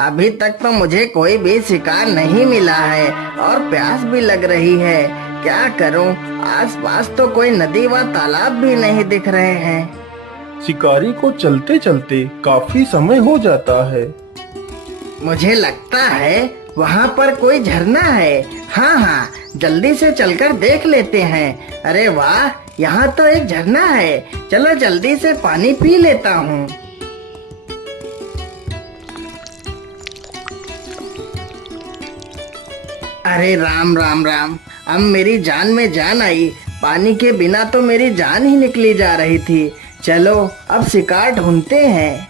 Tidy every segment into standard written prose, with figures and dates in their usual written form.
अभी तक तो मुझे कोई भी शिकार नहीं मिला है और प्यास भी लग रही है। क्या करूं? आसपास तो कोई नदी व तालाब भी नहीं दिख रहे हैं। शिकारी को चलते चलते काफी समय हो जाता है। मुझे लगता है वहाँ पर कोई झरना है। हाँ हाँ, जल्दी से चलकर देख लेते हैं। अरे वाह, यहाँ तो एक झरना है। चलो जल्दी से पानी पी लेता हूँ। अरे राम राम राम, अब मेरी जान में जान आई। पानी के बिना तो मेरी जान ही निकली जा रही थी। चलो अब शिकार ढूंढते हैं।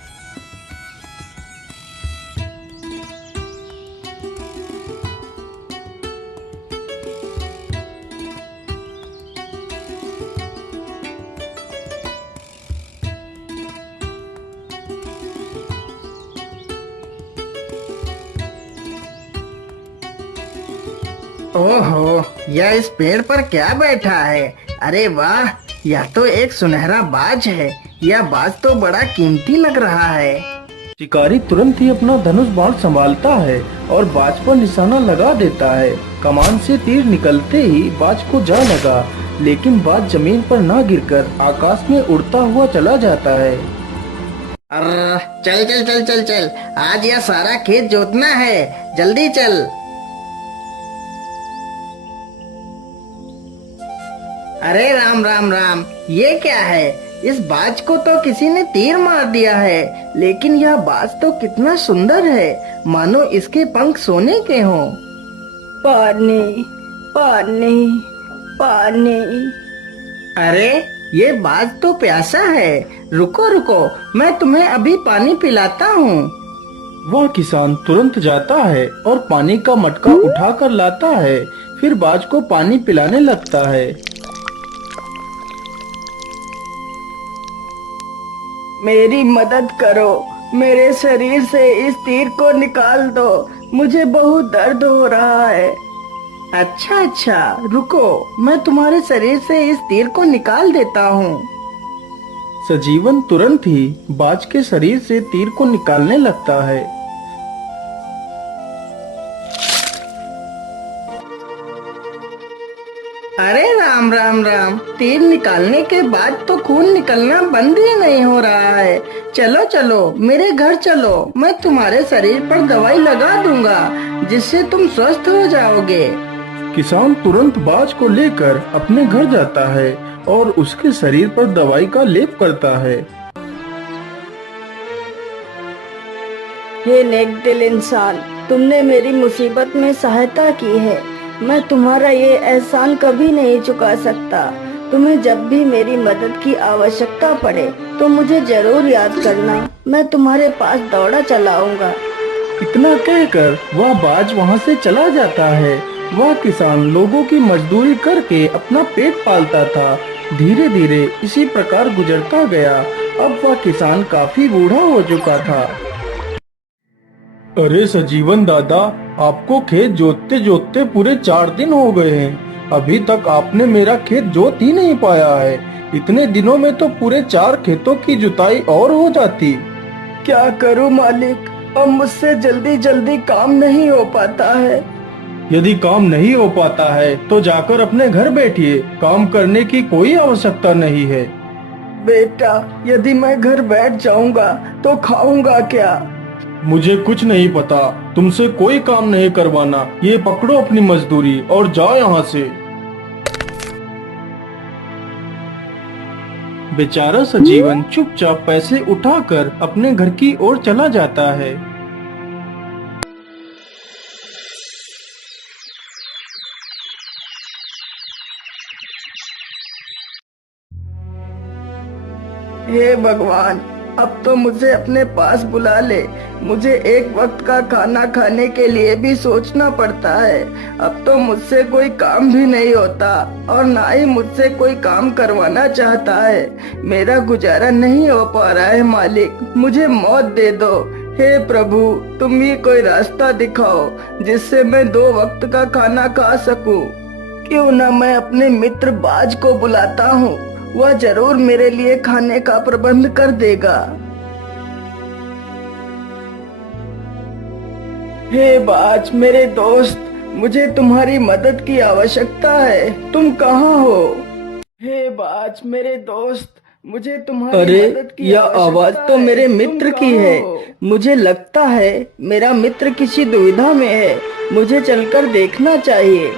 ओहो, यह इस पेड़ पर क्या बैठा है? अरे वाह, यह तो एक सुनहरा बाज है। यह बाज तो बड़ा कीमती लग रहा है। शिकारी तुरंत ही अपना धनुष बाण संभालता है और बाज पर निशाना लगा देता है। कमान से तीर निकलते ही बाज को जा लगा, लेकिन बाज जमीन पर ना गिरकर आकाश में उड़ता हुआ चला जाता है। अरे चल चल चल चल चल, आज यह सारा खेत जोतना है। जल्दी चल। अरे राम राम राम, ये क्या है? इस बाज को तो किसी ने तीर मार दिया है, लेकिन यह बाज तो कितना सुंदर है, मानो इसके पंख सोने के हों। पानी पानी पानी। अरे ये बाज तो प्यासा है। रुको रुको, मैं तुम्हें अभी पानी पिलाता हूँ। वह किसान तुरंत जाता है और पानी का मटका उठाकर लाता है। फिर बाज को पानी पिलाने लगता है। मेरी मदद करो, मेरे शरीर से इस तीर को निकाल दो। मुझे बहुत दर्द हो रहा है। अच्छा अच्छा, रुको, मैं तुम्हारे शरीर से इस तीर को निकाल देता हूँ। सजीवन तुरंत ही बाज के शरीर से तीर को निकालने लगता है। अरे राम राम राम, तीर निकालने के बाद तो खून निकलना बंद ही नहीं हो रहा है। चलो चलो, मेरे घर चलो, मैं तुम्हारे शरीर पर दवाई लगा दूंगा, जिससे तुम स्वस्थ हो जाओगे। किसान तुरंत बाज को लेकर अपने घर जाता है और उसके शरीर पर दवाई का लेप करता है। हे नेक दिल इंसान, तुमने मेरी मुसीबत में सहायता की है। मैं तुम्हारा ये एहसान कभी नहीं चुका सकता। तुम्हें जब भी मेरी मदद की आवश्यकता पड़े तो मुझे जरूर याद करना। मैं तुम्हारे पास दौड़ा चलाऊंगा। इतना कहकर वह बाज वहां से चला जाता है। वह किसान लोगों की मजदूरी करके अपना पेट पालता था। धीरे धीरे इसी प्रकार गुजरता गया। अब वह किसान काफी बूढ़ा हो चुका था। अरे सजीवन दादा, आपको खेत जोतते जोतते पूरे 4 दिन हो गए हैं। अभी तक आपने मेरा खेत जोत ही नहीं पाया है। इतने दिनों में तो पूरे 4 खेतों की जुताई और हो जाती। क्या करूं मालिक, अब मुझसे जल्दी जल्दी काम नहीं हो पाता है। यदि काम नहीं हो पाता है तो जाकर अपने घर बैठिए। काम करने की कोई आवश्यकता नहीं है। बेटा, यदि मैं घर बैठ जाऊंगा तो खाऊंगा क्या? मुझे कुछ नहीं पता, तुमसे कोई काम नहीं करवाना। ये पकड़ो अपनी मजदूरी और जाओ यहाँ से। बेचारा सजीवन चुपचाप पैसे उठाकर अपने घर की ओर चला जाता है। हे भगवान, अब तो मुझे अपने पास बुला ले। मुझे एक वक्त का खाना खाने के लिए भी सोचना पड़ता है। अब तो मुझसे कोई काम भी नहीं होता और ना ही मुझसे कोई काम करवाना चाहता है। मेरा गुजारा नहीं हो पा रहा है मालिक, मुझे मौत दे दो। हे प्रभु, तुम ही कोई रास्ता दिखाओ जिससे मैं 2 वक्त का खाना खा सकूं। क्यों ना मैं अपने मित्र बाज को बुलाता हूँ, वह जरूर मेरे लिए खाने का प्रबंध कर देगा। हे बाज मेरे दोस्त, मुझे तुम्हारी मदद की आवश्यकता है, तुम कहाँ हो? हे बाज मेरे दोस्त, मुझे तुम्हारी अरे मदद की यह आवश्यकता आवाज तो है, मेरे तुम मित्र की कहाँ है। हो? मुझे लगता है मेरा मित्र किसी दुविधा में है, मुझे चलकर देखना चाहिए।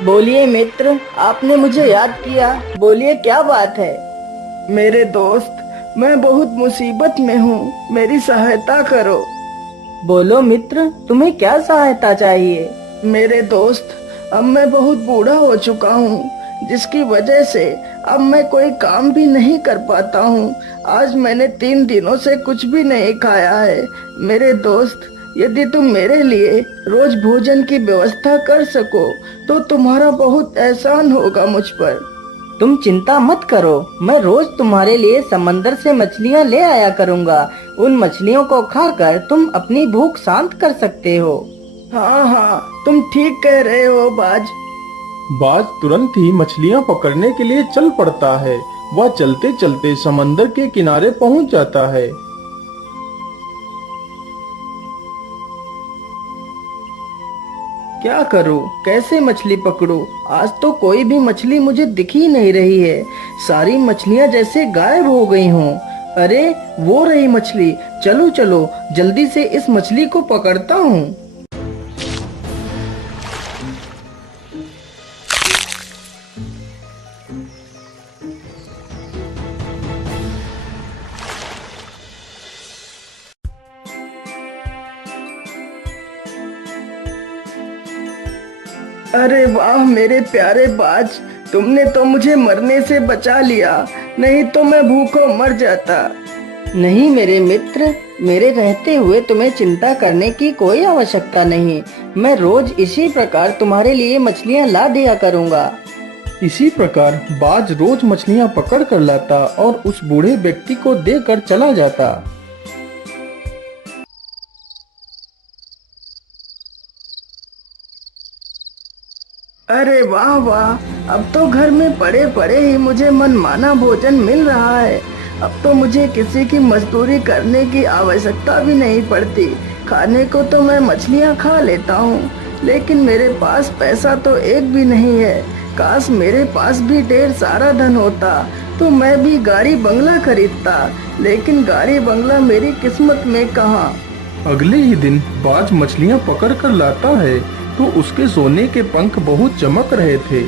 बोलिए मित्र, आपने मुझे याद किया, बोलिए क्या बात है। मेरे दोस्त, मैं बहुत मुसीबत में हूँ, मेरी सहायता करो। बोलो मित्र, तुम्हें क्या सहायता चाहिए। मेरे दोस्त, अब मैं बहुत बूढ़ा हो चुका हूँ, जिसकी वजह से अब मैं कोई काम भी नहीं कर पाता हूँ। आज मैंने 3 दिनों से कुछ भी नहीं खाया है। मेरे दोस्त, यदि तुम मेरे लिए रोज भोजन की व्यवस्था कर सको तो तुम्हारा बहुत एहसान होगा मुझ पर। तुम चिंता मत करो, मैं रोज तुम्हारे लिए समंदर से मछलियाँ ले आया करूँगा। उन मछलियों को खाकर तुम अपनी भूख शांत कर सकते हो। हाँ हाँ, तुम ठीक कह रहे हो बाज। बाज तुरंत ही मछलियां पकड़ने के लिए चल पड़ता है। वह चलते चलते समंदर के किनारे पहुंच जाता है। क्या करूं, कैसे मछली पकड़ूं? आज तो कोई भी मछली मुझे दिख ही नहीं रही है। सारी मछलियां जैसे गायब हो गई हों। अरे वो रही मछली, चलो चलो जल्दी से इस मछली को पकड़ता हूँ। अरे वाह मेरे प्यारे बाज, तुमने तो मुझे मरने से बचा लिया, नहीं तो मैं भूखों मर जाता। नहीं मेरे मित्र, मेरे रहते हुए तुम्हें चिंता करने की कोई आवश्यकता नहीं। मैं रोज इसी प्रकार तुम्हारे लिए मछलियाँ ला दिया करूँगा। इसी प्रकार बाज रोज मछलियां पकड़ कर लाता और उस बूढ़े व्यक्ति को देकर चला जाता। अरे वाह वाह, अब तो घर में पड़े पड़े ही मुझे मनमाना भोजन मिल रहा है। अब तो मुझे किसी की मजदूरी करने की आवश्यकता भी नहीं पड़ती। खाने को तो मैं मछलियाँ खा लेता हूँ, लेकिन मेरे पास पैसा तो एक भी नहीं है। काश मेरे पास भी ढेर सारा धन होता तो मैं भी गाड़ी बंगला खरीदता, लेकिन गाड़ी बंगला मेरी किस्मत में कहाँ। अगले ही दिन बाज मछलियां पकड़ कर लाता है तो उसके सोने के पंख बहुत चमक रहे थे।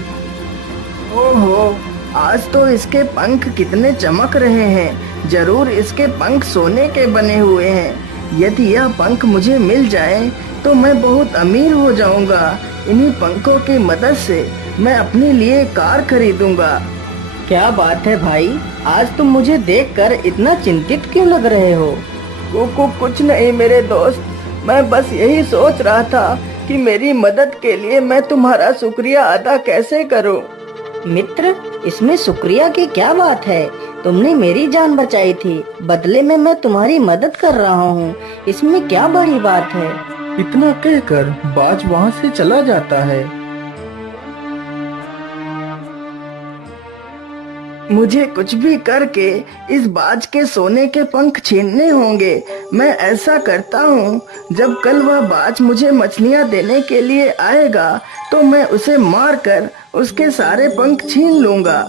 ओहो, आज तो इसके पंख कितने चमक रहे हैं। जरूर इसके पंख सोने के बने हुए हैं। यदि यह पंख मुझे मिल जाए तो मैं बहुत अमीर हो जाऊंगा। इन्हीं पंखों की मदद से मैं अपने लिए कार खरीदूंगा। क्या बात है भाई, आज तुम मुझे देखकर इतना चिंतित क्यों लग रहे हो? कुछ नहीं मेरे दोस्त, मैं बस यही सोच रहा था कि मेरी मदद के लिए मैं तुम्हारा शुक्रिया अदा कैसे करूं। मित्र, इसमें शुक्रिया की क्या बात है? तुमने मेरी जान बचाई थी, बदले में मैं तुम्हारी मदद कर रहा हूँ। इसमें क्या बड़ी बात है? इतना कहकर बाज वहां से चला जाता है। मुझे कुछ भी करके इस बाज के सोने के पंख छीनने होंगे। मैं ऐसा करता हूँ, जब कल वह बाज मुझे मछलियाँ देने के लिए आएगा तो मैं उसे मारकर उसके सारे पंख छीन लूंगा।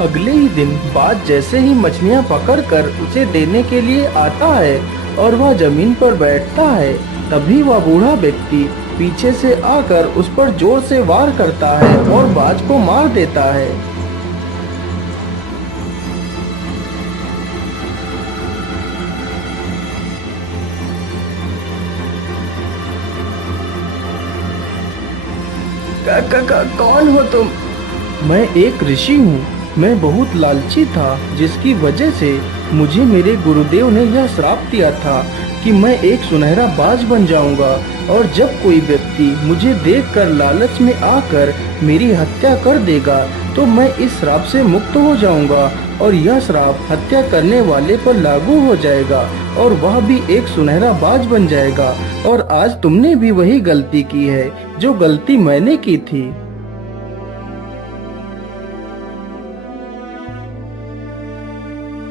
अगले ही दिन बाज जैसे ही मछलियां पकड़कर उसे देने के लिए आता है और वह जमीन पर बैठता है, तभी वह बूढ़ा व्यक्ति पीछे से आकर उस पर जोर से वार करता है और बाज को मार देता है। कौन हो तुम? मैं एक ऋषि हूँ। मैं बहुत लालची था, जिसकी वजह से मुझे मेरे गुरुदेव ने यह श्राप दिया था कि मैं एक सुनहरा बाज बन जाऊंगा और जब कोई व्यक्ति मुझे देखकर लालच में आकर मेरी हत्या कर देगा तो मैं इस श्राप से मुक्त हो जाऊंगा और यह श्राप हत्या करने वाले पर लागू हो जाएगा और वह भी एक सुनहरा बाज बन जाएगा। और आज तुमने भी वही गलती की है जो गलती मैंने की थी।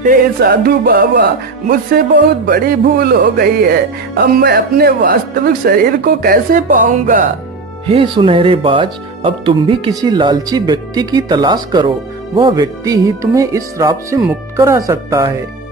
हे साधु बाबा, मुझसे बहुत बड़ी भूल हो गई है। अब मैं अपने वास्तविक शरीर को कैसे पाऊंगा? हे सुनहरे बाज, अब तुम भी किसी लालची व्यक्ति की तलाश करो। वह व्यक्ति ही तुम्हें इस श्राप से मुक्त करा सकता है।